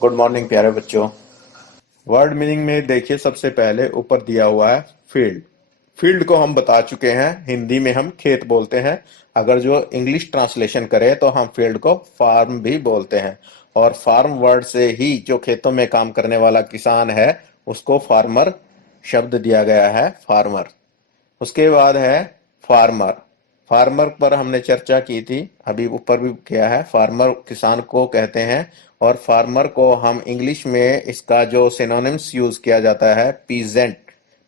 Good morning प्यारे बच्चों। Word meaning में देखिए, सबसे पहले ऊपर दिया हुआ है फील्ड। फील्ड को हम बता चुके हैं, हिंदी में हम खेत बोलते हैं। अगर जो इंग्लिश ट्रांसलेशन करें तो हम फील्ड को फार्म भी बोलते हैं। और फार्म वर्ड से ही जो खेतों में काम करने वाला किसान है उसको फार्मर शब्द दिया गया है, फार्मर। उसके बाद है फार्मर। फार्मर पर हमने चर्चा की थी, अभी ऊपर भी किया है। फार्मर किसान को कहते हैं। और फार्मर को हम इंग्लिश में इसका जो सिनोनिम्स यूज किया जाता है, पीजेंट।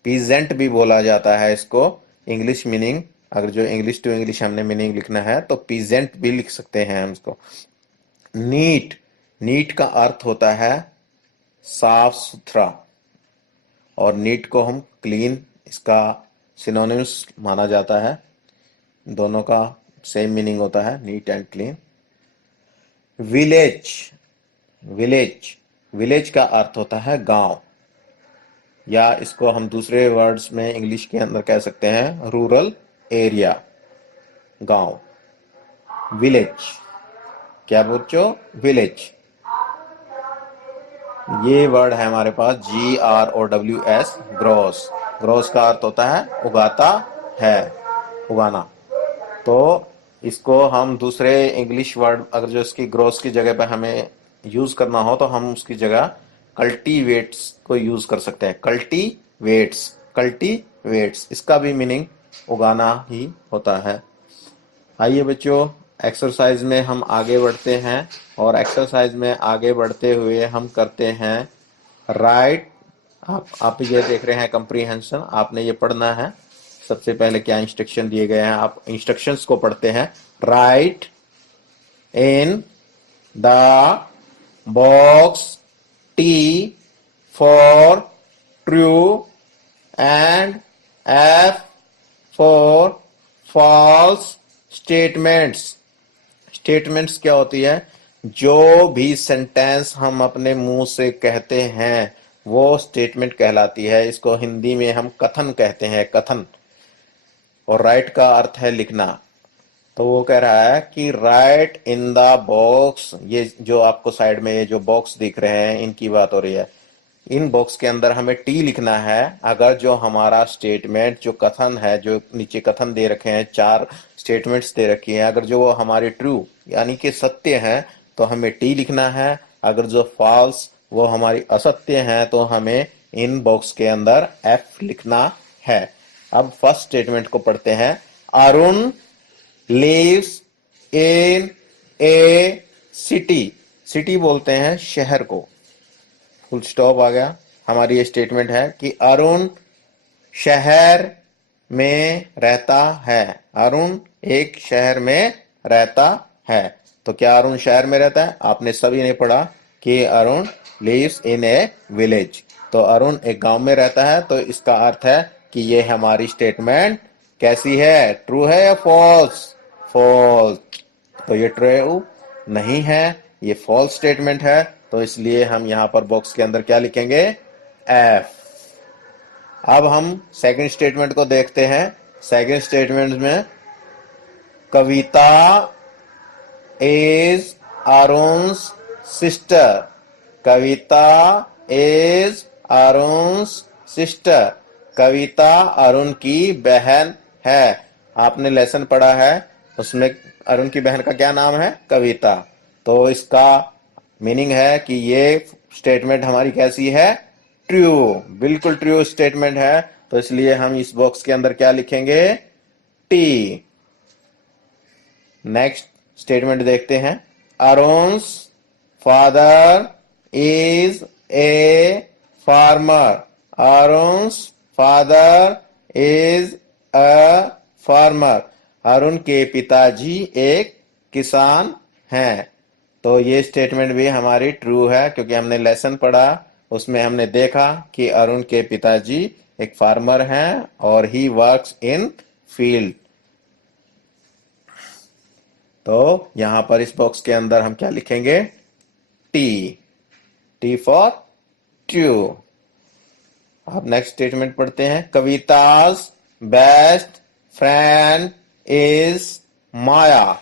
पीजेंट भी बोला जाता है इसको। इंग्लिश मीनिंग, अगर जो इंग्लिश टू इंग्लिश हमने मीनिंग लिखना है तो पीजेंट भी लिख सकते हैं हम इसको। नीट। नीट का अर्थ होता है साफ सुथरा। और नीट को हम क्लीन, इसका सिनोनिम्स माना जाता है। दोनों का सेम मीनिंग होता है, NEET and clean. Village. Village village का अर्थ होता है गांव, या इसको हम दूसरे वर्ड्स में इंग्लिश के अंदर कह सकते हैं रूरल एरिया, गांव। विलेज, क्या बच्चों? विलेज। ये वर्ड है हमारे पास GROWS, ग्रोस। ग्रोस का अर्थ होता है उगाता है, उगाना। तो इसको हम दूसरे इंग्लिश वर्ड, अगर जो इसकी ग्रोस की जगह पे हमें यूज करना हो तो हम उसकी जगह कल्टीवेट्स को यूज कर सकते हैं। कल्टीवेट्स, कल्टीवेट्स, इसका भी मीनिंग उगाना ही होता है। आइए बच्चों, एक्सरसाइज में हम आगे बढ़ते हैं। और एक्सरसाइज में आगे बढ़ते हुए हम करते हैं राइट। आप ये देख रहे हैं कंप्रीहेंशन, आपने ये पढ़ना है। सबसे पहले क्या इंस्ट्रक्शन दिए गए हैं, आप इंस्ट्रक्शंस को पढ़ते हैं। Write in the box T for true and F for false statements. Statements क्या होती है? जो भी सेंटेंस हम अपने मुंह से कहते हैं वो स्टेटमेंट कहलाती है। इसको हिंदी में हम कथन कहते हैं, कथन। और राइट का अर्थ है लिखना। तो वो कह रहा है कि राइट इन द बॉक्स। ये जो आपको साइड में ये जो बॉक्स दिख रहे हैं इनकी बात हो रही है। इन बॉक्स के अंदर हमें टी लिखना है। अगर जो हमारा स्टेटमेंट, जो कथन है, जो नीचे कथन दे रखे हैं, 4 स्टेटमेंट्स दे रखी हैं, अगर जो वो हमारे ट्रू यानी कि सत्य है तो हमें टी लिखना है। अगर जो फॉल्स, वो हमारी असत्य है, तो हमें इन बॉक्स के अंदर एफ लिखना है। अब फर्स्ट स्टेटमेंट को पढ़ते हैं। Arun lives in a city। City बोलते हैं शहर को। फुल स्टॉप आ गया। हमारी ये स्टेटमेंट है कि अरुण शहर में रहता है। अरुण एक शहर में रहता है। तो क्या अरुण शहर में रहता है? आपने सभी ने पढ़ा कि Arun lives in a village. तो अरुण एक गांव में रहता है। तो इसका अर्थ है कि ये हमारी स्टेटमेंट कैसी है? ट्रू है या फॉल्स? फॉल्स। तो ये ट्रू नहीं है, ये फॉल्स स्टेटमेंट है। तो इसलिए हम यहां पर बॉक्स के अंदर क्या लिखेंगे? एफ। अब हम सेकंड स्टेटमेंट को देखते हैं। सेकंड स्टेटमेंट में Kavita is Arun's sister. Kavita is Arun's sister. Kavita Arun की बहन है। आपने लेसन पढ़ा है, उसमें अरुण की बहन का क्या नाम है? कविता। तो इसका मीनिंग है कि ये स्टेटमेंट हमारी कैसी है? ट्रू, बिल्कुल ट्रू स्टेटमेंट है। तो इसलिए हम इस बॉक्स के अंदर क्या लिखेंगे? टी। नेक्स्ट स्टेटमेंट देखते हैं। Arun's father is a farmer. Arun's father is a farmer. Arun के पिताजी एक किसान हैं। तो ये स्टेटमेंट भी हमारी ट्रू है, क्योंकि हमने लेसन पढ़ा, उसमें हमने देखा कि अरुण के पिताजी एक फार्मर हैं और ही वर्क्स इन फील्ड। तो यहां पर इस बॉक्स के अंदर हम क्या लिखेंगे? टी। T for true. अब नेक्स्ट स्टेटमेंट पढ़ते हैं। कविताज बेस्ट फ्रेंड इज माया।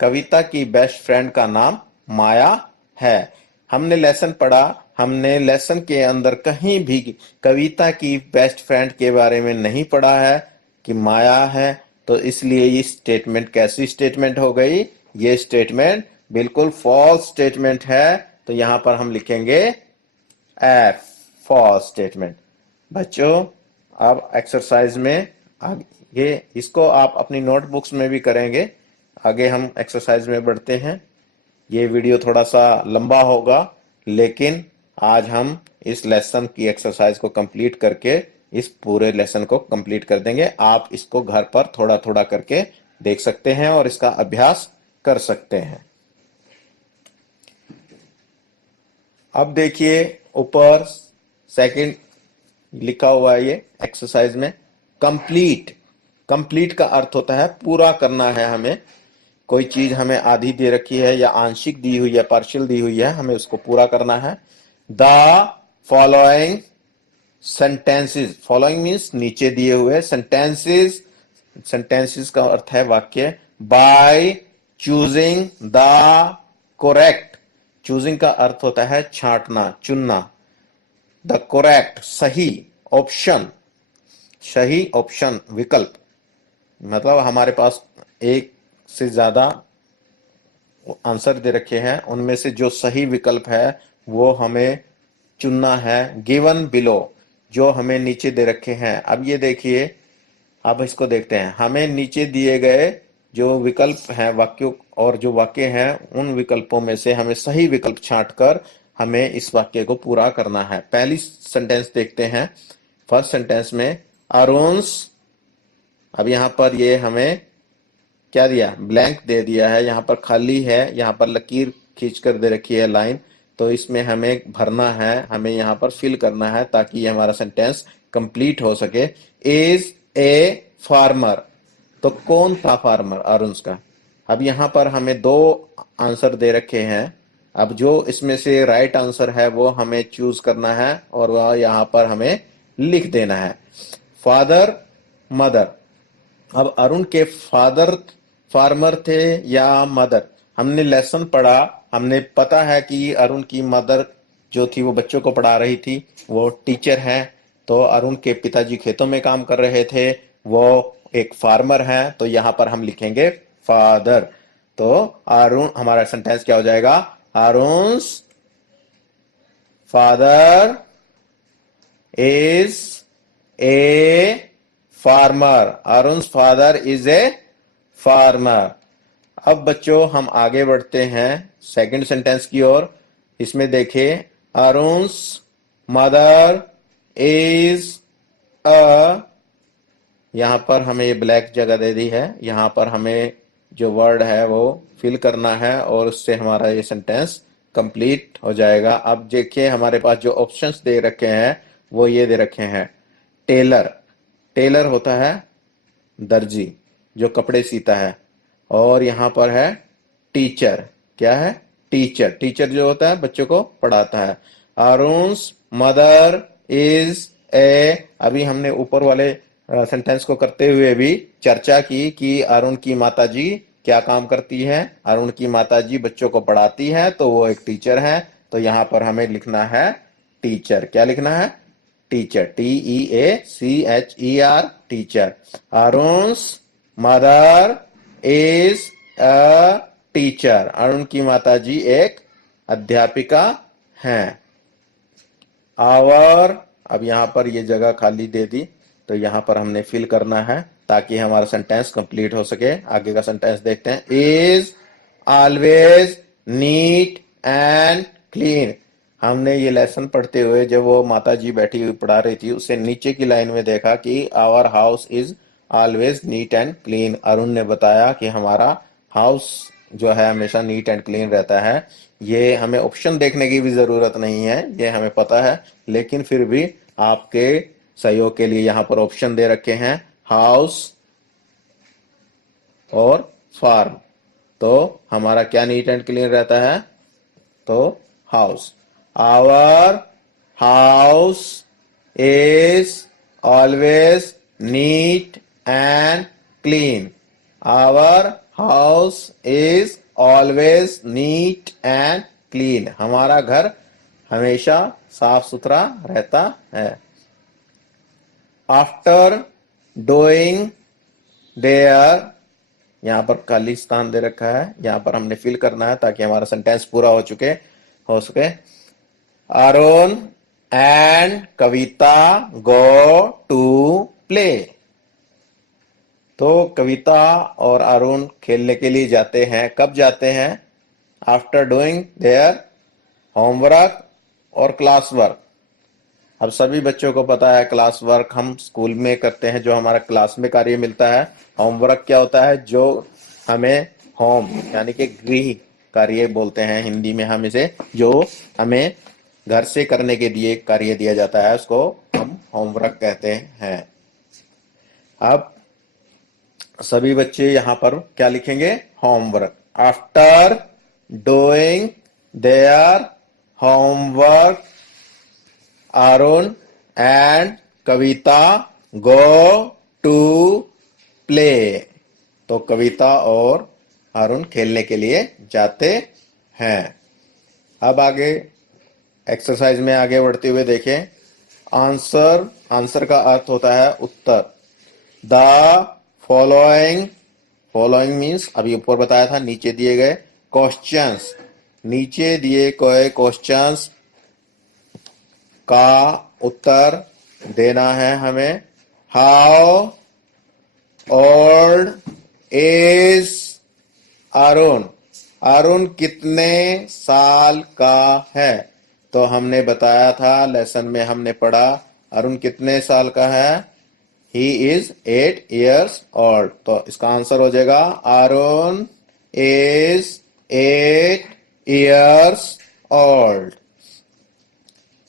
कविता की बेस्ट फ्रेंड का नाम माया है। हमने लेसन पढ़ा, हमने लेसन के अंदर कहीं भी कविता की बेस्ट फ्रेंड के बारे में नहीं पढ़ा है कि माया है। तो इसलिए ये स्टेटमेंट कैसी स्टेटमेंट हो गई? ये स्टेटमेंट बिल्कुल फॉल्स स्टेटमेंट है। तो यहां पर हम लिखेंगे एफ, फॉल्स स्टेटमेंट। बच्चों, अब एक्सरसाइज में आगे इसको आप अपनी नोटबुक्स में भी करेंगे। आगे हम एक्सरसाइज में बढ़ते हैं। ये वीडियो थोड़ा सा लंबा होगा, लेकिन आज हम इस लेसन की एक्सरसाइज को कंप्लीट करके इस पूरे लेसन को कंप्लीट कर देंगे। आप इसको घर पर थोड़ा थोड़ा करके देख सकते हैं और इसका अभ्यास कर सकते हैं। अब देखिए ऊपर सेकंड लिखा हुआ है ये एक्सरसाइज में, कंप्लीट। कंप्लीट का अर्थ होता है पूरा करना है हमें। कोई चीज हमें आधी दे रखी है या आंशिक दी हुई है, पार्शियल दी हुई है, हमें उसको पूरा करना है। The following sentences, following means नीचे दिए हुए, सेंटेंसेस, सेंटेंसेस का अर्थ है वाक्य। By choosing the correct, choosing का अर्थ होता है छांटना, चुनना। द करेक्ट, सही ऑप्शन, सही ऑप्शन, विकल्प। मतलब हमारे पास एक से ज्यादा आंसर दे रखे हैं, उनमें से जो सही विकल्प है वो हमें चुनना है। गिवन बिलो, जो हमें नीचे दे रखे हैं। अब ये देखिए, अब इसको देखते हैं। हमें नीचे दिए गए जो विकल्प हैं वाक्यों, और जो वाक्य हैं उन विकल्पों में से हमें सही विकल्प छांटकर हमें इस वाक्य को पूरा करना है। पहली सेंटेंस देखते हैं। फर्स्ट सेंटेंस में अरुण्स, अब यहां पर ये हमें क्या दिया? ब्लैंक दे दिया है, यहाँ पर खाली है, यहाँ पर लकीर खींच कर दे रखी है लाइन। तो इसमें हमें भरना है, हमें यहाँ पर फिल करना है ताकि ये हमारा सेंटेंस कंप्लीट हो सके। इज ए फार्मर, तो कौन था फार्मर? अरुण का। अब यहाँ पर हमें दो आंसर दे रखे हैं। अब जो इसमें से राइट आंसर है वो हमें चूज करना है और वह यहाँ पर हमें लिख देना है। Father, mother. अब अरुण के फादर फार्मर थे या मदर? हमने लेसन पढ़ा, हमने पता है कि अरुण की मदर जो थी वो बच्चों को पढ़ा रही थी, वो टीचर है। तो अरुण के पिताजी खेतों में काम कर रहे थे, वो एक फार्मर है। तो यहां पर हम लिखेंगे फादर। तो अरुण, हमारा सेंटेंस क्या हो जाएगा? Arun's father is a farmer. Arun's father is a farmer. अब बच्चों हम आगे बढ़ते हैं सेकंड सेंटेंस की ओर। इसमें देखिए, अरुण's मदर इज अ, यहां पर हमें ये ब्लैक जगह दे दी है, यहां पर हमें जो वर्ड है वो फिल करना है और उससे हमारा ये सेंटेंस कंप्लीट हो जाएगा। अब देखिए हमारे पास जो ऑप्शंस दे रखे हैं वो ये दे रखे हैं। टेलर, टेलर होता है दर्जी जो कपड़े सीता है। और यहां पर है टीचर, क्या है? टीचर, टीचर जो होता है बच्चों को पढ़ाता है। अरुण's मदर इज ए, अभी हमने ऊपर वाले सेंटेंस को करते हुए भी चर्चा की कि अरुण की माताजी क्या काम करती है? अरुण की माताजी बच्चों को पढ़ाती है, तो वो एक टीचर है। तो यहां पर हमें लिखना है टीचर। क्या लिखना है? Teacher, TEACHER, teacher. Arun's mother is a teacher, Arun की माताजी एक अध्यापिका हैं। आवर, अब यहां पर ये जगह खाली दे दी, तो यहां पर हमने फिल करना है ताकि हमारा सेंटेंस कंप्लीट हो सके। आगे का सेंटेंस देखते हैं। Is always neat and clean. हमने ये लेसन पढ़ते हुए जब वो माता जी बैठी हुई पढ़ा रही थी, उससे नीचे की लाइन में देखा कि our house is always neat and clean. Arun ने बताया कि हमारा हाउस जो है हमेशा नीट एंड क्लीन रहता है। ये हमें ऑप्शन देखने की भी जरूरत नहीं है, ये हमें पता है, लेकिन फिर भी आपके सहयोग के लिए यहाँ पर ऑप्शन दे रखे हैं, हाउस और फार्म। तो हमारा क्या नीट एंड क्लीन रहता है? तो house. Our house is always neat and clean. Our house is always neat and clean, हमारा घर हमेशा साफ सुथरा रहता है। आफ्टर डूइंग देयर, यहां पर खाली स्थान दे रखा है, यहां पर हमने फिल करना है ताकि हमारा सेंटेंस पूरा हो सके। Arun and Kavita go to play, तो कविता और अरुण खेलने के लिए जाते हैं। कब जाते हैं? आफ्टर डूइंग देयर होमवर्क और क्लास वर्क। अब सभी बच्चों को पता है क्लास वर्क हम स्कूल में करते हैं, जो हमारा क्लास में कार्य मिलता है। होमवर्क क्या होता है? जो हमें होम यानी कि गृह कार्य बोलते हैं हिंदी में हम इसे, जो हमें घर से करने के लिए कार्य दिया जाता है, उसको हम होमवर्क कहते हैं। अब सभी बच्चे यहां पर क्या लिखेंगे? Homework. After doing their homework Arun and Kavita go to play, तो कविता और अरुण खेलने के लिए जाते हैं। अब आगे एक्सरसाइज में आगे बढ़ते हुए देखें। आंसर, आंसर का अर्थ होता है उत्तर। द फॉलोइंग, फॉलोइंग मीन्स अभी ऊपर बताया था, नीचे दिए गए क्वेश्चंस, नीचे दिए गए क्वेश्चंस का उत्तर देना है हमें। How old is Arun, Arun कितने साल का है? तो हमने बताया था, लेसन में हमने पढ़ा, अरुण कितने साल का है? ही इज 8 years old, तो इसका आंसर हो जाएगा Arun is 8 years old।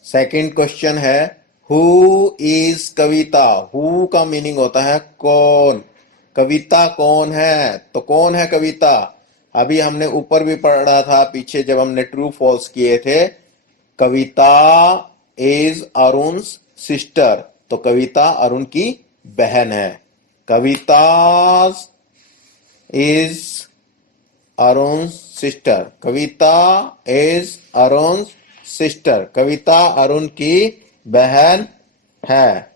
Second question है हु इज कविता, हु का मीनिंग होता है कौन, कविता कौन है? तो कौन है कविता? अभी हमने ऊपर भी पढ़ा था पीछे जब हमने ट्रू फॉल्स किए थे। कविता इज अरुण सिस्टर, तो कविता अरुण की बहन है। Kavita is Arun sister, Kavita is Arun sister, Kavita Arun की बहन है।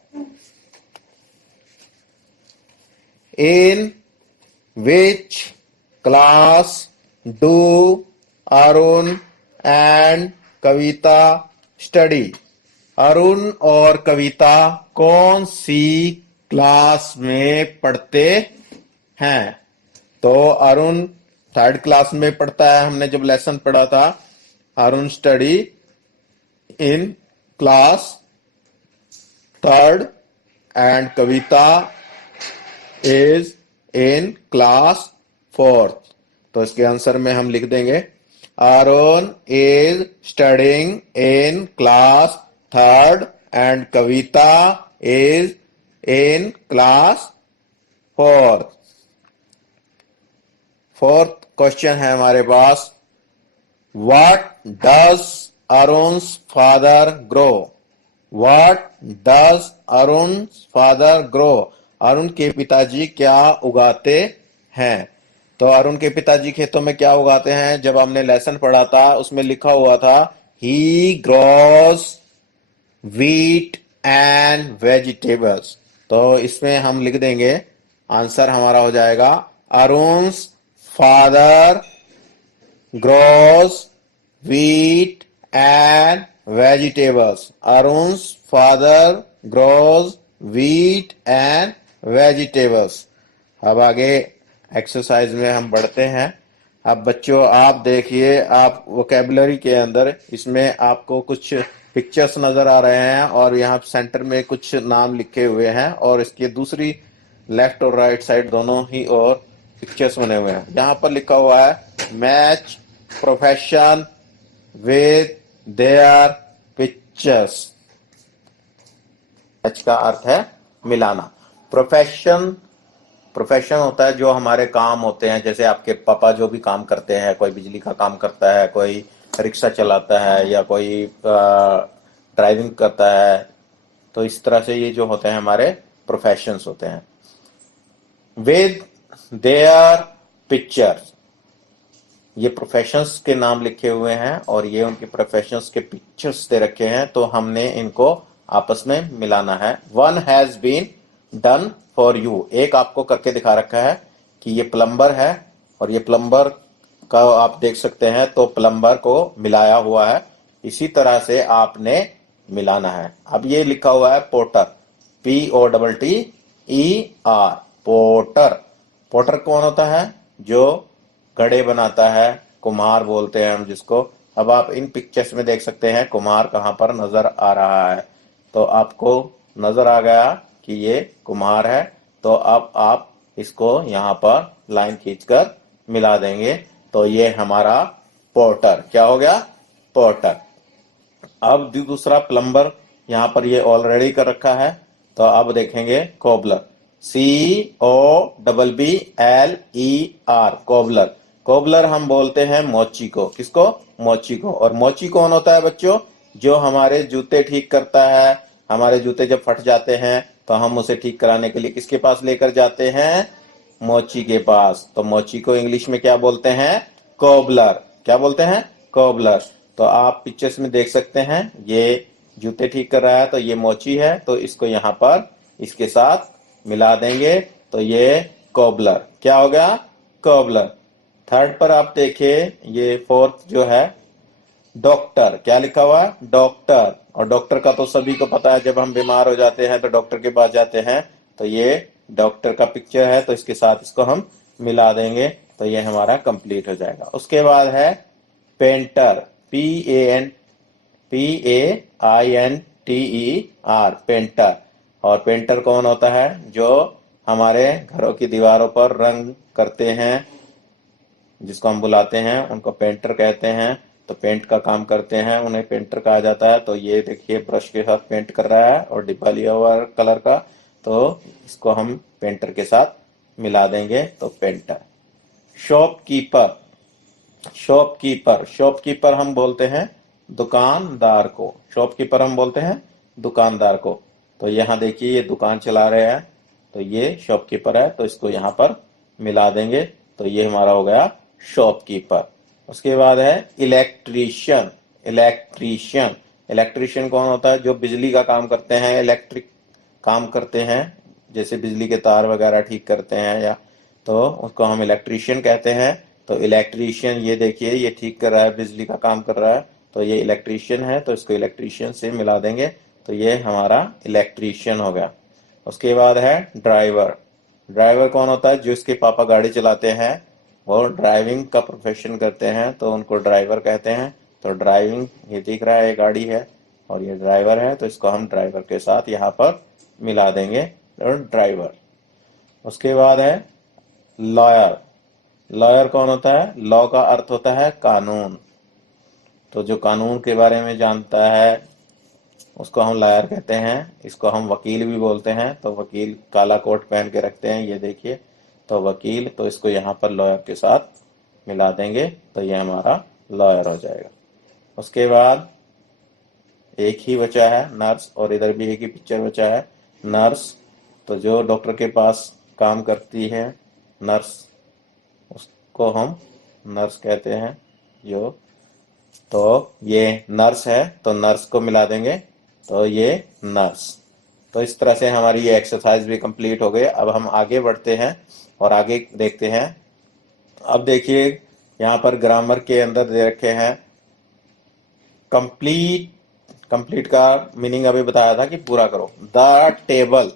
In which class do Arun and Kavita study, Arun और कविता कौन सी क्लास में पढ़ते हैं? तो अरुण 3rd क्लास में पढ़ता है, हमने जब लेसन पढ़ा था। Arun study in class 3rd and Kavita is in class 4th, तो इसके आंसर में हम लिख देंगे Arun is studying in class 3rd and Kavita is in class 4th। 4th question है हमारे पास, what does Arun's father grow, what does Arun's father grow, Arun के पिताजी क्या उगाते हैं? तो अरुण के पिताजी खेतों में क्या उगाते हैं? जब हमने लेसन पढ़ा था उसमें लिखा हुआ था ही ग्रोस व्हीट एंड वेजिटेबल्स, तो इसमें हम लिख देंगे, आंसर हमारा हो जाएगा अरुण's फादर grows wheat and vegetables, Arun's father grows wheat and vegetables। अब आगे एक्सरसाइज में हम बढ़ते हैं। अब बच्चों आप देखिए, आप वोकेबलरी के अंदर इसमें आपको कुछ पिक्चर्स नजर आ रहे हैं और यहाँ सेंटर में कुछ नाम लिखे हुए हैं और इसके दूसरी लेफ्ट और राइट साइड दोनों ही और पिक्चर्स बने हुए हैं। यहाँ पर लिखा हुआ है match profession with their pictures, match का अर्थ है मिलाना। प्रोफेशन, प्रोफेशन होता है जो हमारे काम होते हैं, जैसे आपके पापा जो भी काम करते हैं, कोई बिजली का काम करता है, कोई रिक्शा चलाता है या कोई ड्राइविंग करता है, तो इस तरह से ये जो होते हैं हमारे प्रोफेशंस होते हैं। विद देयर पिक्चर्स, ये प्रोफेशंस के नाम लिखे हुए हैं और ये उनके प्रोफेशंस के पिक्चर्स दे रखे हैं, तो हमने इनको आपस में मिलाना है। One has been done for you, एक आपको करके दिखा रखा है कि ये प्लम्बर है और ये प्लम्बर का आप देख सकते हैं, तो प्लम्बर को मिलाया हुआ है, इसी तरह से आपने मिलाना है। अब ये लिखा हुआ है पोर्टर, POTTER, पोर्टर। पोर्टर कौन होता है? जो घड़े बनाता है, कुम्हार बोलते हैं हम जिसको। अब आप इन पिक्चर्स में देख सकते हैं कुम्हार कहाँ पर नजर आ रहा है, तो आपको नजर आ गया कि ये कुम्हार है। तो अब आप इसको यहाँ पर लाइन खींचकर मिला देंगे, तो ये हमारा पोर्टर क्या हो गया? पोर्टर। अब दूसरा प्लम्बर, यहाँ पर ये ऑलरेडी कर रखा है, तो अब देखेंगे कोबलर, COBBLER, कोबलर। कोबलर हम बोलते हैं मोची को, किसको? मोची को। और मोची कौन होता है बच्चों? जो हमारे जूते ठीक करता है। हमारे जूते जब फट जाते हैं तो हम उसे ठीक कराने के लिए किसके पास लेकर जाते हैं? मोची के पास। तो मोची को इंग्लिश में क्या बोलते हैं? कोबलर। क्या बोलते हैं? कोबलर। तो आप पिक्चर्स में देख सकते हैं, ये जूते ठीक कर रहा है, तो ये मोची है, तो इसको यहाँ पर इसके साथ मिला देंगे, तो ये कोबलर क्या हो गया? कोबलर। थर्ड पर आप देखिए, ये फोर्थ जो है डॉक्टर, क्या लिखा हुआ है? डॉक्टर। और डॉक्टर का तो सभी को पता है, जब हम बीमार हो जाते हैं तो डॉक्टर के पास जाते हैं, तो ये डॉक्टर का पिक्चर है, तो इसके साथ इसको हम मिला देंगे, तो ये हमारा कंप्लीट हो जाएगा। उसके बाद है पेंटर, PAINTER, पेंटर। और पेंटर कौन होता है? जो हमारे घरों की दीवारों पर रंग करते हैं, जिसको हम बुलाते हैं, उनको पेंटर कहते हैं। तो पेंट का काम करते हैं, उन्हें पेंटर कहा जाता है। तो ये देखिए ब्रश के साथ पेंट कर रहा है और डिब्बा लिया हुआ है कलर का, तो इसको हम पेंटर के साथ मिला देंगे, तो पेंटर। शॉपकीपर, शॉपकीपर, शॉपकीपर हम बोलते हैं दुकानदार को। शॉपकीपर हम बोलते हैं दुकानदार को। तो यहाँ देखिए ये दुकान चला रहे हैं, तो ये शॉपकीपर है, तो इसको यहाँ पर मिला देंगे, तो ये हमारा हो गया शॉपकीपर। उसके बाद है इलेक्ट्रीशियन, इलेक्ट्रीशियन। इलेक्ट्रीशियन कौन होता है? जो बिजली का काम करते हैं, इलेक्ट्रिक काम करते हैं, जैसे बिजली के तार वगैरह ठीक करते हैं, या तो उसको हम इलेक्ट्रीशियन कहते हैं। तो इलेक्ट्रीशियन, ये देखिए ये ठीक कर रहा है, बिजली का काम कर रहा है, तो ये इलेक्ट्रीशियन है, तो इसको इलेक्ट्रीशियन से मिला देंगे, तो ये हमारा इलेक्ट्रीशियन हो गया। उसके बाद है ड्राइवर। ड्राइवर कौन होता है? जो इसके पापा गाड़ी चलाते हैं, वो ड्राइविंग का प्रोफेशन करते हैं, तो उनको ड्राइवर कहते हैं। तो ड्राइविंग, ये दिख रहा है ये गाड़ी है और ये ड्राइवर है, तो इसको हम ड्राइवर के साथ यहाँ पर मिला देंगे, और ड्राइवर। उसके बाद है लॉयर। लॉयर कौन होता है? लॉ का अर्थ होता है कानून, तो जो कानून के बारे में जानता है उसको हम लॉयर कहते हैं। इसको हम वकील भी बोलते हैं, तो वकील काला कोट पहन के रखते हैं, ये देखिए, तो वकील, तो इसको यहाँ पर लॉयर के साथ मिला देंगे, तो ये हमारा लॉयर हो जाएगा। उसके बाद एक ही बचा है नर्स, और इधर भी एक ही पिक्चर बचा है नर्स। तो जो डॉक्टर के पास काम करती है नर्स, उसको हम नर्स कहते हैं। जो, तो ये नर्स है, तो नर्स को मिला देंगे, तो ये नर्स। तो इस तरह से हमारी ये एक्सरसाइज भी कंप्लीट हो गई। अब हम आगे बढ़ते हैं और आगे देखते हैं। अब देखिए यहाँ पर ग्रामर के अंदर दे रखे हैं कंप्लीट। कंप्लीट का मीनिंग अभी बताया था कि पूरा करो। द टेबल,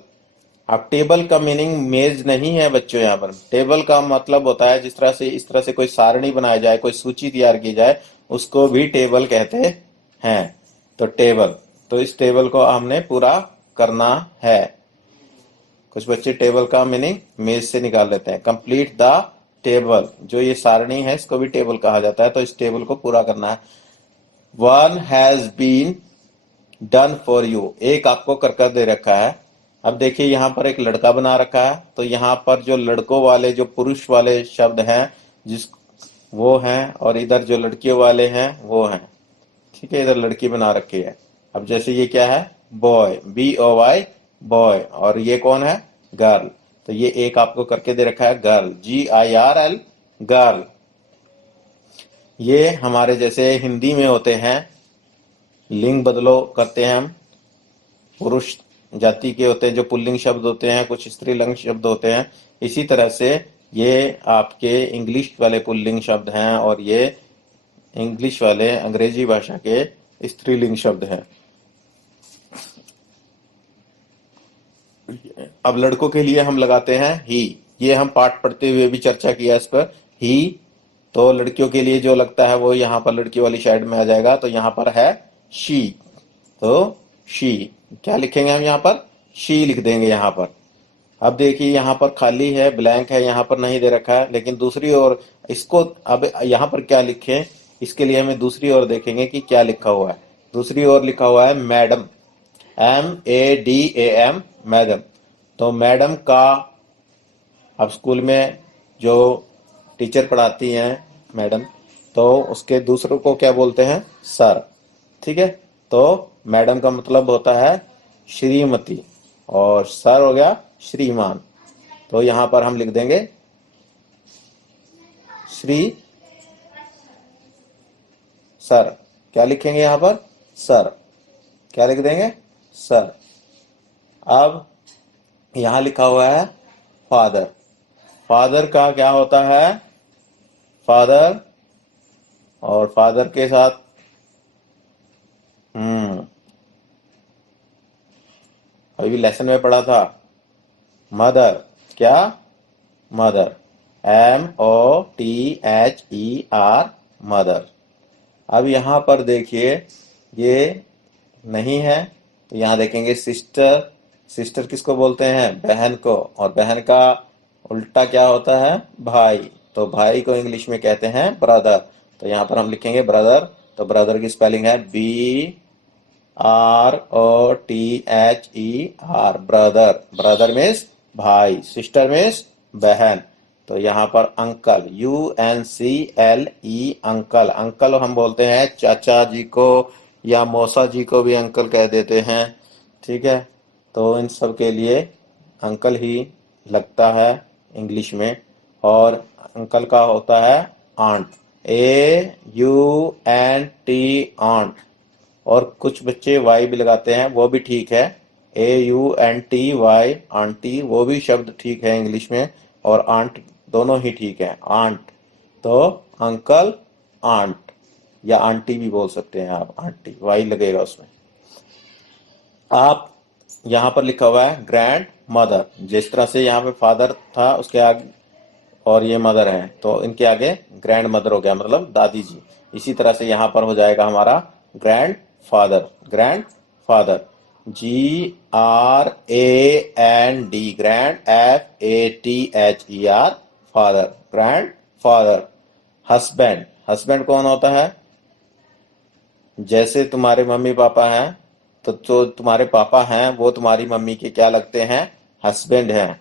अब टेबल का मीनिंग मेज नहीं है बच्चों, यहाँ पर टेबल का मतलब होता है जिस तरह से, इस तरह से कोई सारणी बनाई जाए, कोई सूची तैयार की जाए, उसको भी टेबल कहते हैं। तो टेबल, तो इस टेबल को हमने पूरा करना है। कुछ बच्चे टेबल का मीनिंग मेज से निकाल लेते हैं। कंप्लीट द टेबल, जो ये सारणी है इसको भी टेबल कहा जाता है, तो इस टेबल को पूरा करना है। One has been done for you, एक आपको कर कर दे रखा है। अब देखिए यहाँ पर एक लड़का बना रखा है, तो यहाँ पर जो लड़कों वाले, जो पुरुष वाले शब्द हैं, जिस वो हैं, और इधर जो लड़कियों वाले हैं वो हैं। ठीक है, इधर लड़की बना रखी है। अब जैसे ये क्या है? Boy, BOY, boy. और ये कौन है? गर्ल। तो ये एक आपको करके दे रखा है गर्ल, GIRL, गर्ल। ये हमारे जैसे हिंदी में होते हैं, लिंग बदलो करते हैं हम, पुरुष जाति के होते हैं जो पुल्लिंग शब्द होते हैं, कुछ स्त्रीलिंग शब्द होते हैं। इसी तरह से ये आपके इंग्लिश वाले पुल्लिंग शब्द हैं और ये इंग्लिश वाले अंग्रेजी भाषा के स्त्रीलिंग शब्द हैं। अब लड़कों के लिए हम लगाते हैं ही। ये हम पाठ पढ़ते हुए भी चर्चा किया इस पर। ही तो लड़कियों के लिए जो लगता है वो यहाँ पर लड़की वाली साइड में आ जाएगा, तो यहाँ पर है शी। तो शी क्या लिखेंगे हम यहाँ पर? शी लिख देंगे यहाँ पर। अब देखिए यहाँ पर खाली है, ब्लैंक है, यहाँ पर नहीं दे रखा है, लेकिन दूसरी ओर इसको अब यहाँ पर क्या लिखें, इसके लिए हमें दूसरी ओर देखेंगे कि क्या लिखा हुआ है। दूसरी ओर लिखा हुआ है मैडम, MADAM, मैडम। तो मैडम का अब स्कूल में जो टीचर पढ़ाती हैं मैडम, तो उसके दूसरों को क्या बोलते हैं? सर। ठीक है, तो मैडम का मतलब होता है श्रीमती और सर हो गया श्रीमान। तो यहाँ पर हम लिख देंगे श्री सर। क्या लिखेंगे यहाँ पर? सर। क्या लिख देंगे? सर। अब यहाँ लिखा हुआ है फादर। फादर का क्या होता है? फादर, और फादर के साथ अभी लेसन में पढ़ा था मदर। क्या? Mother, MOTHER, mother. अब यहाँ पर देखिए ये नहीं है, तो यहाँ देखेंगे सिस्टर। सिस्टर किसको बोलते हैं? बहन को, और बहन का उल्टा क्या होता है? भाई। तो भाई को इंग्लिश में कहते हैं ब्रदर। तो यहाँ पर हम लिखेंगे ब्रदर। तो ब्रदर की स्पेलिंग है BROTHER, ब्रदर। ब्रदर मीन्स भाई, सिस्टर मीन्स बहन। तो यहाँ पर अंकल, UNCLE, अंकल। अंकल हम बोलते हैं चाचा जी को या मौसा जी को भी अंकल कह देते हैं। ठीक है, तो इन सब के लिए अंकल ही लगता है इंग्लिश में। और अंकल का होता है आंट, AUNT, आंट। और कुछ बच्चे वाई भी लगाते हैं, वो भी ठीक है, AUNTY, आंटी, वो भी शब्द ठीक है इंग्लिश में। और आंट दोनों ही ठीक है, आंट। तो अंकल, आंट, या आंटी भी बोल सकते हैं आप, आंटी, वाई लगेगा उसमें। आप यहाँ पर लिखा हुआ है ग्रैंड मदर। जिस तरह से यहाँ पे फादर था उसके आगे और ये मदर है, तो इनके आगे ग्रैंड मदर हो गया, मतलब दादी जी। इसी तरह से यहाँ पर हो जाएगा हमारा grand father. Grand father, GRAND, grand, FATHER, father, grand father. Husband, husband कौन होता है? जैसे तुम्हारे मम्मी पापा हैं, तो जो तुम्हारे पापा हैं वो तुम्हारी मम्मी के क्या लगते हैं? हस्बैंड हैं,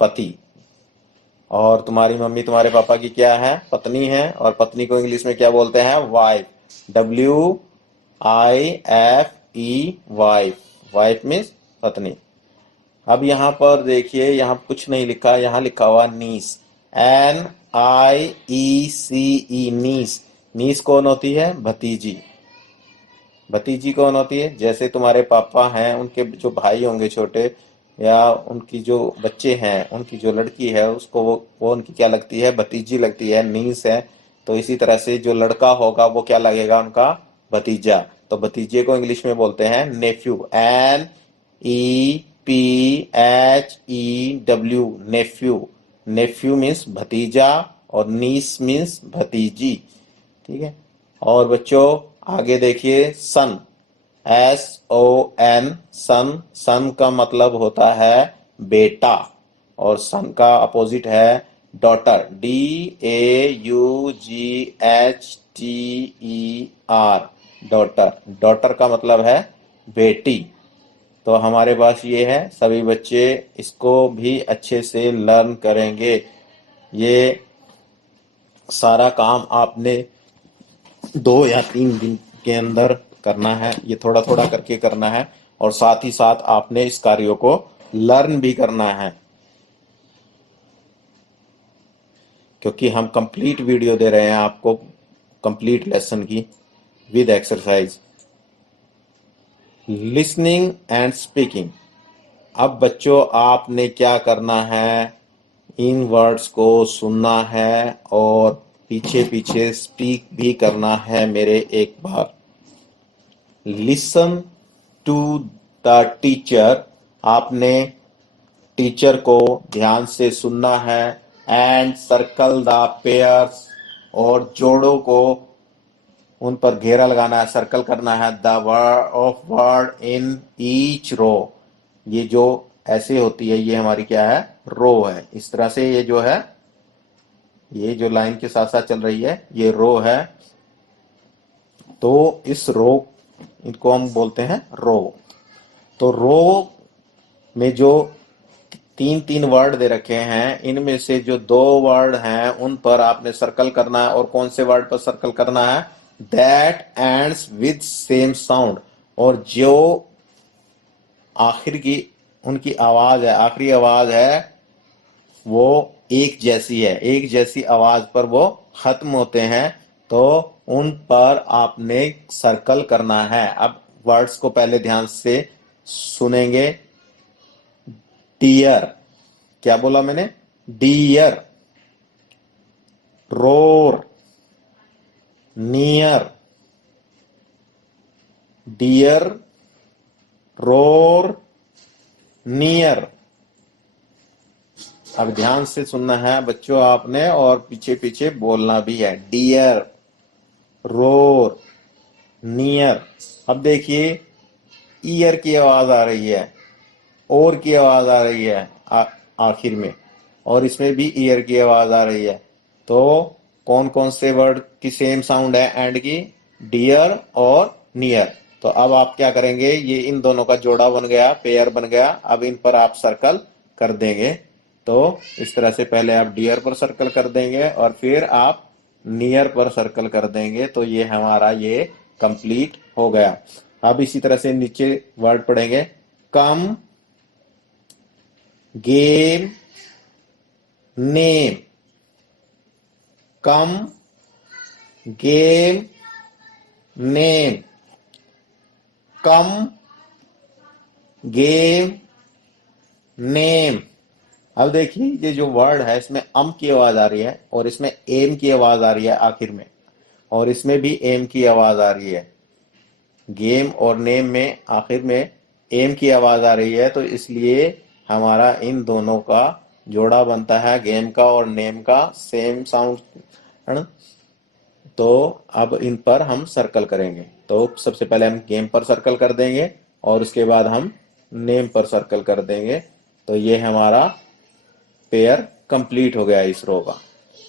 पति। और तुम्हारी मम्मी तुम्हारे पापा की क्या है? पत्नी है। और पत्नी को इंग्लिश में क्या बोलते हैं? Wife, WIFE, wife. Wife means पत्नी। अब यहाँ पर देखिए, यहाँ कुछ नहीं लिखा, यहाँ लिखा हुआ नीस, NIECE, नीस। नीस कौन होती है? भतीजी। भतीजी कौन होती है? जैसे तुम्हारे पापा हैं, उनके जो भाई होंगे छोटे, या उनकी जो बच्चे हैं, उनकी जो लड़की है उसको वो उनकी क्या लगती है? भतीजी लगती है, नीस है। तो इसी तरह से जो लड़का होगा वो क्या लगेगा उनका? भतीजा। तो भतीजे को इंग्लिश में बोलते हैं नेफ्यू, NEPHEW, नेफ्यू। नेफ्यू मीन्स भतीजा और नीस मीन्स भतीजी। ठीक है, और बच्चों आगे देखिए सन, SON, सन। सन का मतलब होता है बेटा, और सन का अपोजिट है डॉटर, DAUGHTER, डॉटर। डॉटर का मतलब है बेटी। तो हमारे पास ये है, सभी बच्चे इसको भी अच्छे से लर्न करेंगे। ये सारा काम आपने 2 या 3 दिन के अंदर करना है, ये थोड़ा थोड़ा करके करना है। और साथ ही साथ आपने इस कार्यों को लर्न भी करना है, क्योंकि हम कंप्लीट वीडियो दे रहे हैं आपको, कंप्लीट लेसन की with exercise. Listening and speaking. अब बच्चों आपने क्या करना है, इन वर्ड्स को सुनना है और पीछे पीछे स्पीक भी करना है मेरे एक बार। Listen to the teacher. आपने टीचर को ध्यान से सुनना है। And circle the pairs. और जोड़ों को उन पर घेरा लगाना है, सर्कल करना है। The word of word in each row. ये जो ऐसे होती है ये हमारी क्या है, रो है। इस तरह से ये जो है, ये जो लाइन के साथ साथ चल रही है ये रो है। तो इस रो, इनको हम बोलते हैं रो। तो रो में जो तीन तीन वर्ड दे रखे हैं, इनमें से जो दो वर्ड हैं उन पर आपने सर्कल करना है। और कौन से वर्ड पर सर्कल करना है, that ends with same sound. और जो आखिर की उनकी आवाज है, आखिरी आवाज है, वो एक जैसी है, एक जैसी आवाज पर वो खत्म होते हैं। तो उन पर आपने सर्कल करना है। अब वर्ड्स को पहले ध्यान से सुनेंगे। डियर, क्या बोला मैंने, dear. Roar, near. Dear, roar, near. अब ध्यान से सुनना है बच्चों आपने, और पीछे पीछे बोलना भी है। Dear, roar, near. अब देखिए ईयर की आवाज आ रही है, और की आवाज आ रही है आखिर में, और इसमें भी ईयर की आवाज आ रही है। तो कौन कौन से वर्ड की सेम साउंड है एंड की, डियर और नियर। तो अब आप क्या करेंगे, ये इन दोनों का जोड़ा बन गया, पेयर बन गया। अब इन पर आप सर्कल कर देंगे। तो इस तरह से पहले आप डियर पर सर्कल कर देंगे और फिर आप नियर पर सर्कल कर देंगे। तो ये हमारा ये कंप्लीट हो गया। अब इसी तरह से नीचे वर्ड पढ़ेंगे। कम, गेम, नेम। कम, गेम, नेम। कम, गेम, नेम। अब देखिए ये जो वर्ड है इसमें की आवाज आ रही है, और इसमें एम की आवाज आ रही है आखिर में, और इसमें भी एम की आवाज आ रही है। गेम और नेम में आखिर में एम की आवाज आ रही है। तो इसलिए हमारा इन दोनों का जोड़ा बनता है, गेम का और नेम का सेम साउंड। तो अब इन पर हम सर्कल करेंगे। तो सबसे पहले हम गेम पर सर्कल कर देंगे और उसके बाद हम नेम पर सर्कल कर देंगे। तो ये हमारा पेयर कंप्लीट हो गया इस रो का।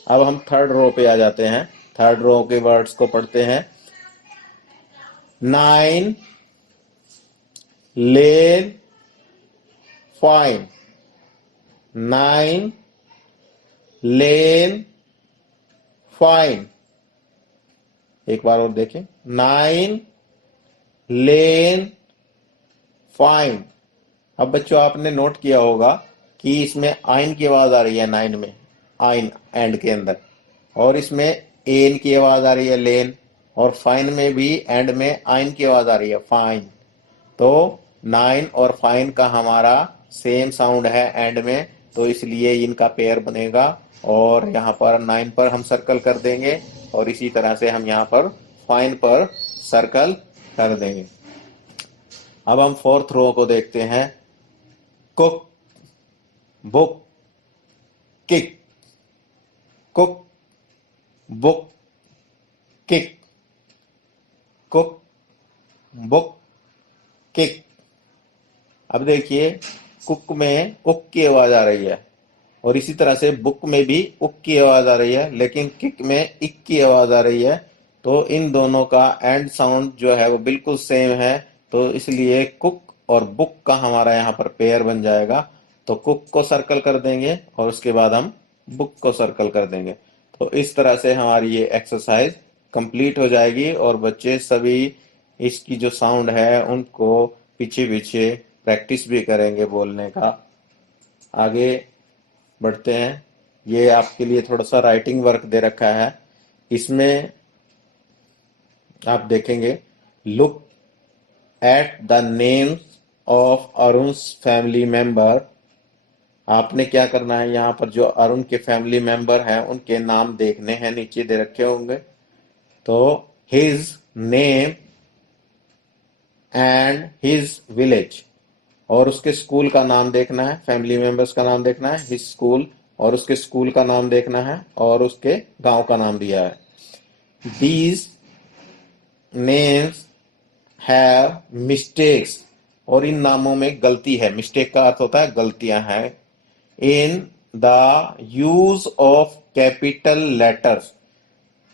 अब हम थर्ड रो पे आ जाते हैं। थर्ड रो के वर्ड्स को पढ़ते हैं। नाइन, लेन, फाइन। नाइन, लेन, फाइन। एक बार और देखें। नाइन, लेन, फाइन। अब बच्चों आपने नोट किया होगा कि इसमें आइन की आवाज आ रही है, नाइन में आइन एंड के अंदर, और इसमें एन की आवाज आ रही है, लेन। और फाइन में भी एंड में आइन की आवाज आ रही है, फाइन। तो नाइन और फाइन का हमारा सेम साउंड है एंड में, तो इसलिए इनका पेयर बनेगा। और यहाँ पर नाइन पर हम सर्कल कर देंगे और इसी तरह से हम यहाँ पर फाइन पर सर्कल कर देंगे। अब हम फोर्थ रो को देखते हैं। Cook, book, kick. Cook, book, kick. Cook, book, kick. अब देखिए कुक में उक की आवाज आ रही है, और इसी तरह से बुक में भी उक की आवाज आ रही है, लेकिन किक में इक की आवाज आ रही है। तो इन दोनों का एंड साउंड जो है वो बिल्कुल सेम है। तो इसलिए कुक और बुक का हमारा यहाँ पर पेयर बन जाएगा। तो कुक को सर्कल कर देंगे और उसके बाद हम बुक को सर्कल कर देंगे। तो इस तरह से हमारी ये एक्सरसाइज कंप्लीट हो जाएगी, और बच्चे सभी इसकी जो साउंड है उनको पीछे पीछे प्रैक्टिस भी करेंगे बोलने का। आगे बढ़ते हैं। ये आपके लिए थोड़ा सा राइटिंग वर्क दे रखा है। इसमें आप देखेंगे, look at the names of Arun's family member. आपने क्या करना है, यहाँ पर जो अरुण के फैमिली मेंबर हैं उनके नाम देखने हैं, नीचे दे रखे होंगे। तो his name and his village, और उसके स्कूल का नाम देखना है, फैमिली मेंबर्स का नाम देखना है, हिज स्कूल, और उसके स्कूल का नाम देखना है, और उसके गांव का नाम दिया है। दीज नेम्स हैव मिस्टेक्स, और इन नामों में गलती है। मिस्टेक का अर्थ होता है गलतियां हैं। In the use of capital letters,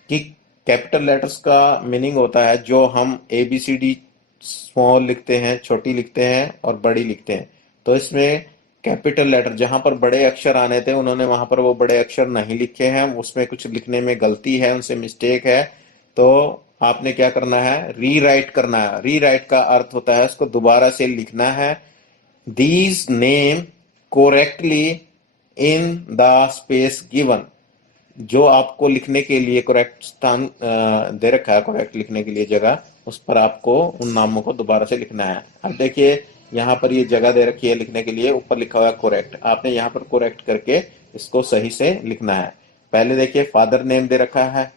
कि कैपिटल लेटर्स का मीनिंग होता है जो हम A B C D small लिखते हैं, छोटी लिखते हैं और बड़ी लिखते हैं। तो इसमें कैपिटल लेटर, जहां पर बड़े अक्षर आने थे उन्होंने वहां पर वो बड़े अक्षर नहीं लिखे हैं, उसमें कुछ लिखने में गलती है, उनसे मिस्टेक है। तो आपने क्या करना है, रीराइट करना है। रीराइट का अर्थ होता है उसको दोबारा से लिखना है। These name correctly in the space given, जो आपको लिखने के लिए करेक्ट स्थान दे रखा है, करेक्ट लिखने के लिए जगह, उस पर आपको उन नामों को दोबारा से लिखना है। अब देखिए, यहाँ पर ये जगह दे रखी है लिखने के लिए, ऊपर लिखा हुआ है करेक्ट, आपने यहाँ पर करेक्ट करके इसको सही से लिखना है। पहले देखिए फादर नेम दे रखा है,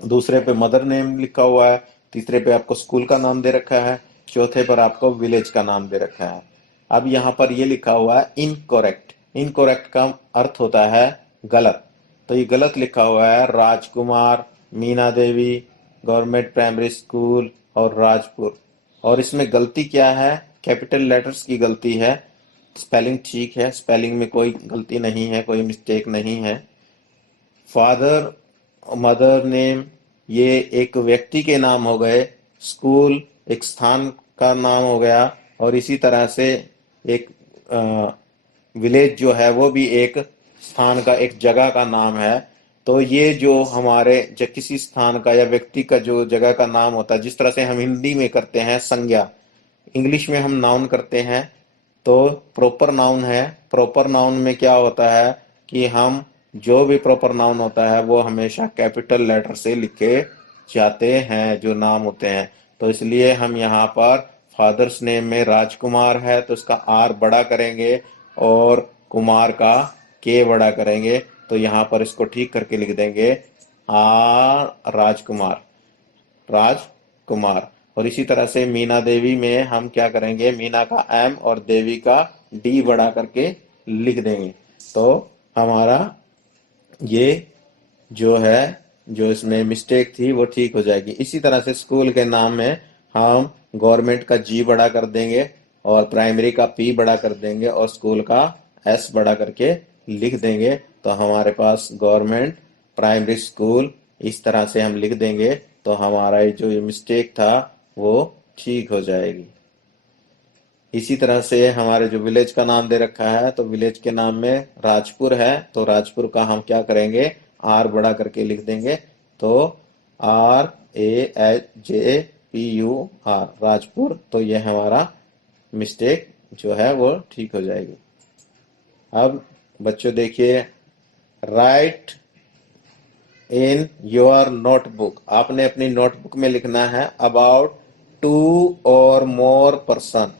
दूसरे पे मदर नेम लिखा हुआ है, तीसरे पे आपको स्कूल का नाम दे रखा है, चौथे पर आपको विलेज का नाम दे रखा है। अब यहाँ पर ये लिखा हुआ है इनकोरेक्ट। इनकोरेक्ट का अर्थ होता है गलत, तो ये गलत लिखा हुआ है राजकुमार, Meena Devi, government primary school और राजपुर। और इसमें गलती क्या है, कैपिटल लेटर्स की गलती है। स्पेलिंग ठीक है, स्पेलिंग में कोई गलती नहीं है, कोई मिस्टेक नहीं है। फादर, मदर नेम, ये एक व्यक्ति के नाम हो गए, स्कूल एक स्थान का नाम हो गया, और इसी तरह से एक विलेज जो है वो भी एक स्थान का, एक जगह का नाम है। तो ये जो हमारे किसी स्थान का या व्यक्ति का जो जगह का नाम होता है, जिस तरह से हम हिंदी में करते हैं संज्ञा, इंग्लिश में हम नाउन करते हैं, तो प्रॉपर नाउन है। प्रॉपर नाउन में क्या होता है कि हम जो भी प्रॉपर नाउन होता है वो हमेशा कैपिटल लेटर से लिखे जाते हैं, जो नाम होते हैं। तो इसलिए हम यहाँ पर फादर्स नेम में राजकुमार है तो इसका आर बड़ा करेंगे और कुमार का के बड़ा करेंगे, तो यहाँ पर इसको ठीक करके लिख देंगे आर राजकुमार, राजकुमार। और इसी तरह से मीना देवी में हम क्या करेंगे, मीना का एम और देवी का डी बड़ा करके लिख देंगे, तो हमारा ये जो है, जो इसमें मिस्टेक थी वो ठीक हो जाएगी। इसी तरह से स्कूल के नाम में हम गवर्नमेंट का जी बड़ा कर देंगे और प्राइमरी का पी बड़ा कर देंगे और स्कूल का एस बड़ा करके लिख देंगे, तो हमारे पास गवर्नमेंट प्राइमरी स्कूल इस तरह से हम लिख देंगे, तो हमारा ये जो ये मिस्टेक था वो ठीक हो जाएगी। इसी तरह से हमारे जो विलेज का नाम दे रखा है, तो विलेज के नाम में राजपुर है, तो राजपुर का हम क्या करेंगे, आर बड़ा करके लिख देंगे, तो R A H J P U R, Rajpur. तो ये हमारा मिस्टेक जो है वो ठीक हो जाएगी। अब बच्चों देखिए, राइट इन योर नोटबुक, आपने अपनी नोटबुक में लिखना है अबाउट टू और मोर पर्सन,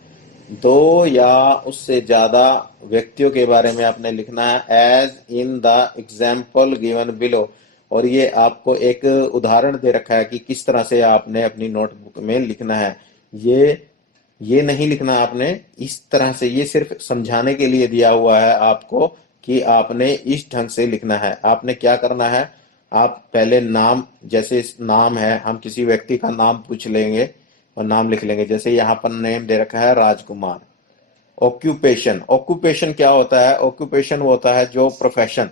दो या उससे ज्यादा व्यक्तियों के बारे में आपने लिखना है, as in the example given below. और ये आपको एक उदाहरण दे रखा है कि किस तरह से आपने अपनी नोटबुक में लिखना है। ये नहीं लिखना आपने इस तरह से, ये सिर्फ समझाने के लिए दिया हुआ है आपको कि आपने इस ढंग से लिखना है। आपने क्या करना है, आप पहले नाम, जैसे नाम है, हम किसी व्यक्ति का नाम पूछ लेंगे और नाम लिख लेंगे। जैसे यहाँ पर नेम दे रखा है राजकुमार। ऑक्यूपेशन, ऑक्यूपेशन क्या होता है, ऑक्यूपेशन वो होता है जो प्रोफेशन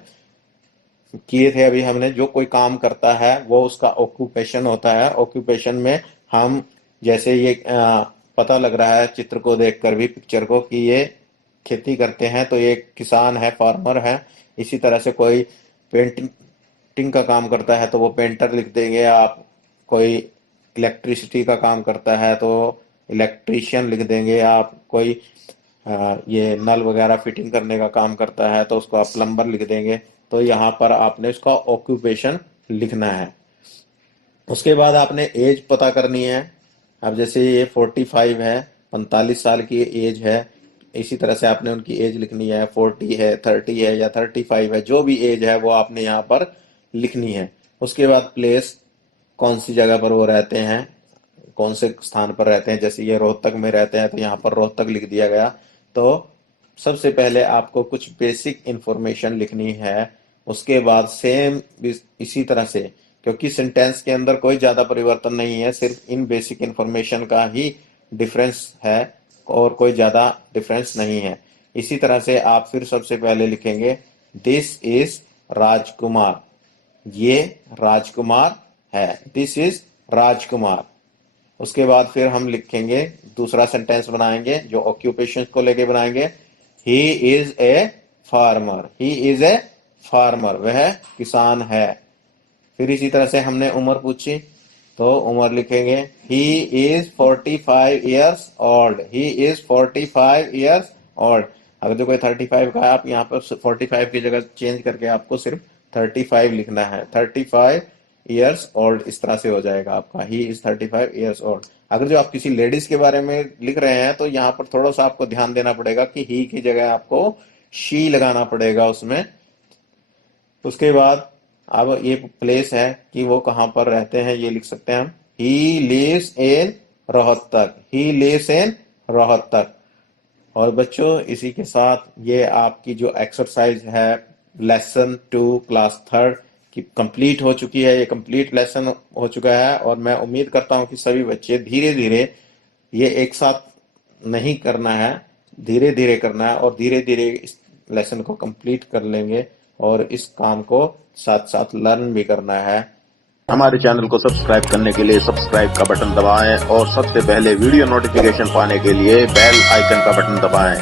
किए थे अभी हमने, जो कोई काम करता है वो उसका ऑक्यूपेशन होता है। ऑक्यूपेशन में हम, जैसे ये पता लग रहा है चित्र को देखकर भी, पिक्चर को, कि ये खेती करते हैं, तो ये किसान है, फार्मर है। इसी तरह से कोई पेंटिंग का काम करता है तो वो पेंटर लिख देंगे आप, कोई इलेक्ट्रिसिटी का काम करता है तो इलेक्ट्रीशियन लिख देंगे आप, कोई ये नल वगैरह फिटिंग करने का काम करता है तो उसको आप प्लम्बर लिख देंगे। तो यहाँ पर आपने उसका ऑक्यूपेशन लिखना है। उसके बाद आपने एज पता करनी है। अब जैसे ये 45 है, 45 साल की एज है, इसी तरह से आपने उनकी एज लिखनी है। 40 है, 30 है या 35 है, जो भी एज है वो आपने यहाँ पर लिखनी है। उसके बाद प्लेस, कौन सी जगह पर वो रहते हैं, कौन से स्थान पर रहते हैं। जैसे ये रोहतक में रहते हैं तो यहाँ पर रोहतक लिख दिया गया। तो सबसे पहले आपको कुछ बेसिक इंफॉर्मेशन लिखनी है। उसके बाद सेम इसी तरह से, क्योंकि सेंटेंस के अंदर कोई ज्यादा परिवर्तन नहीं है, सिर्फ इन बेसिक इंफॉर्मेशन का ही डिफरेंस है और कोई ज्यादा डिफरेंस नहीं है। इसी तरह से आप फिर सबसे पहले लिखेंगे दिस इज राजकुमार, ये राजकुमार है, दिस इज राजकुमार। उसके बाद फिर हम लिखेंगे, दूसरा सेंटेंस बनाएंगे जो ऑक्यूपेशन को लेके बनाएंगे। He is a farmer, he is a farmer, वह किसान है। फिर इसी तरह से हमने उम्र पूछी तो उम्र लिखेंगे he is 45 years old, he is 45 years old. अगर जो कोई 35 का है, आप यहाँ पर 45 की जगह चेंज करके आपको सिर्फ 35 लिखना है। 35 ईयर्स ओल्ड इस तरह से हो जाएगा आपका, ही इज 35 ईयर्स ओल्ड। अगर जो आप किसी लेडीज के बारे में लिख रहे हैं तो यहाँ पर थोड़ा सा आपको ध्यान देना पड़ेगा कि ही की जगह आपको शी लगाना पड़ेगा उसमें। उसके बाद अब ये प्लेस है कि वो कहाँ पर रहते हैं, ये लिख सकते हैं हम, he lives in Rohtak, he lives in Rohtak. और बच्चों इसी के साथ ये आपकी जो एक्सरसाइज है लेसन 2 क्लास 3 की कंप्लीट हो चुकी है। ये कंप्लीट लेसन हो चुका है और मैं उम्मीद करता हूँ कि सभी बच्चे धीरे धीरे, ये एक साथ नहीं करना है, धीरे धीरे करना है और धीरे धीरे इस लेसन को कंप्लीट कर लेंगे और इस काम को साथ साथ लर्न भी करना है। हमारे चैनल को सब्सक्राइब करने के लिए सब्सक्राइब का बटन दबाएं और सबसे पहले वीडियो नोटिफिकेशन पाने के लिए बेल आइकन का बटन दबाएं।